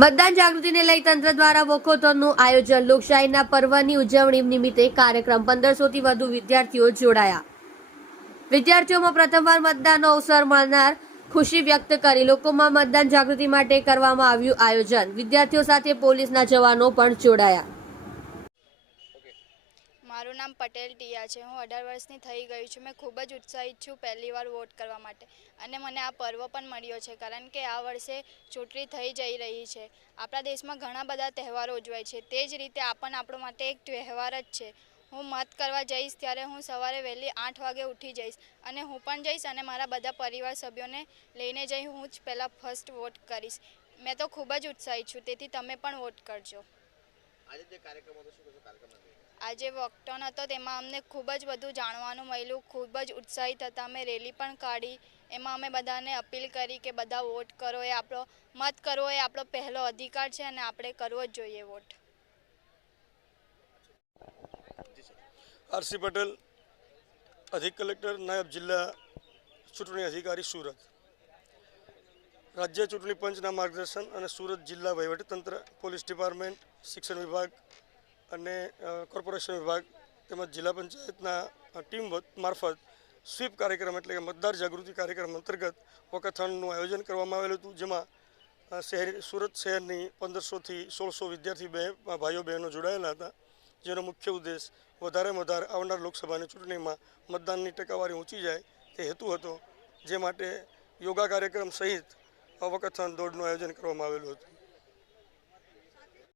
મતદાન જાગૃતિને લઈ તંત્ર દ્વારા વોકોથોનનું આયોજન. લોકશાહીના પર્વની ઉજવણી નિમિત્તે કાર્યક્રમ પંદરસોથી વધુ વિદ્યાર્થીઓ જોડાયા. વિદ્યાર્થીઓમાં પ્રથમવાર મતદાનનો અવસર મળનાર ખુશી વ્યક્ત કરી લોકોમાં મતદાન જાગૃતિ માટે કરવામાં આવ્યું આયોજન. વિદ્યાર્થીઓ સાથે પોલીસના જવાનો પણ જોડાયા. મારું નામ પટેલ ટીયા છે. હું અઢાર વર્ષની થઈ ગઈ છું. મેં ખૂબ જ ઉત્સાહિત છું પહેલી વાર વોટ કરવા માટે. અને મને આ પર્વ પણ મળ્યો છે, કારણ કે આ વર્ષે ચૂંટણી થઈ જઈ રહી છે. આપણા દેશમાં ઘણા બધા તહેવારો ઉજવાય છે. તે જ રીતે આ પણ આપણો માટે એક તહેવાર જ છે. હું મત કરવા જઈશ ત્યારે હું સવારે વહેલી આઠ વાગે ઉઠી જઈશ અને હું પણ જઈશ અને મારા બધા પરિવાર સભ્યોને લઈને જઈ હું જ પહેલાં ફર્સ્ટ વોટ કરીશ. મેં તો ખૂબ જ ઉત્સાહિત છું. તેથી તમે પણ વોટ કરજો. આજે જે કાર્યક્રમ હતો, શું કાર્યક્રમ આજે વોકટોન હતો તેમાં અમને ખૂબ જ બધું જાણવાનું મળ્યું, ખૂબ જ ઉત્સાહિત હતા. અમે રેલી પણ કાઢી, એમાં અમે બધાને અપીલ કરી કે બધા વોટ કરો, એ આપણો મત કરવો, એ આપણો પહેલો અધિકાર છે અને આપણે કરવો જ જોઈએ વોટ. આરસી પટેલ, અધિક કલેક્ટર, નાયબ જિલ્લા ચૂંટણી અધિકારી, સુરત. રાજ્ય ચૂંટણી પંચના માર્ગદર્શન અને સુરત જિલ્લા વહીવટીતંત્ર, પોલીસ ડિપાર્ટમેન્ટ, શિક્ષણ વિભાગ અને કોર્પોરેશન વિભાગ તેમજ જિલ્લા પંચાયતના ટીમ મારફત સ્વીપ કાર્યક્રમ એટલે કે મતદાર જાગૃતિ કાર્યક્રમ અંતર્ગત વોકાથોનનું આયોજન કરવામાં આવેલું હતું, જેમાં શહેર, સુરત શહેરની પંદરસોથી સોળસો વિદ્યાર્થી બે ભાઈઓ બહેનો જોડાયેલા હતા, જેનો મુખ્ય ઉદ્દેશ વધારે વધારે આવનાર લોકસભાની ચૂંટણીમાં મતદાનની ટકાવારી ઊંચી જાય તે હેતુ હતો, જે માટે યોગા કાર્યક્રમ સહિત અવકથન દોડનું આયોજન કરવામાં આવેલું હતું.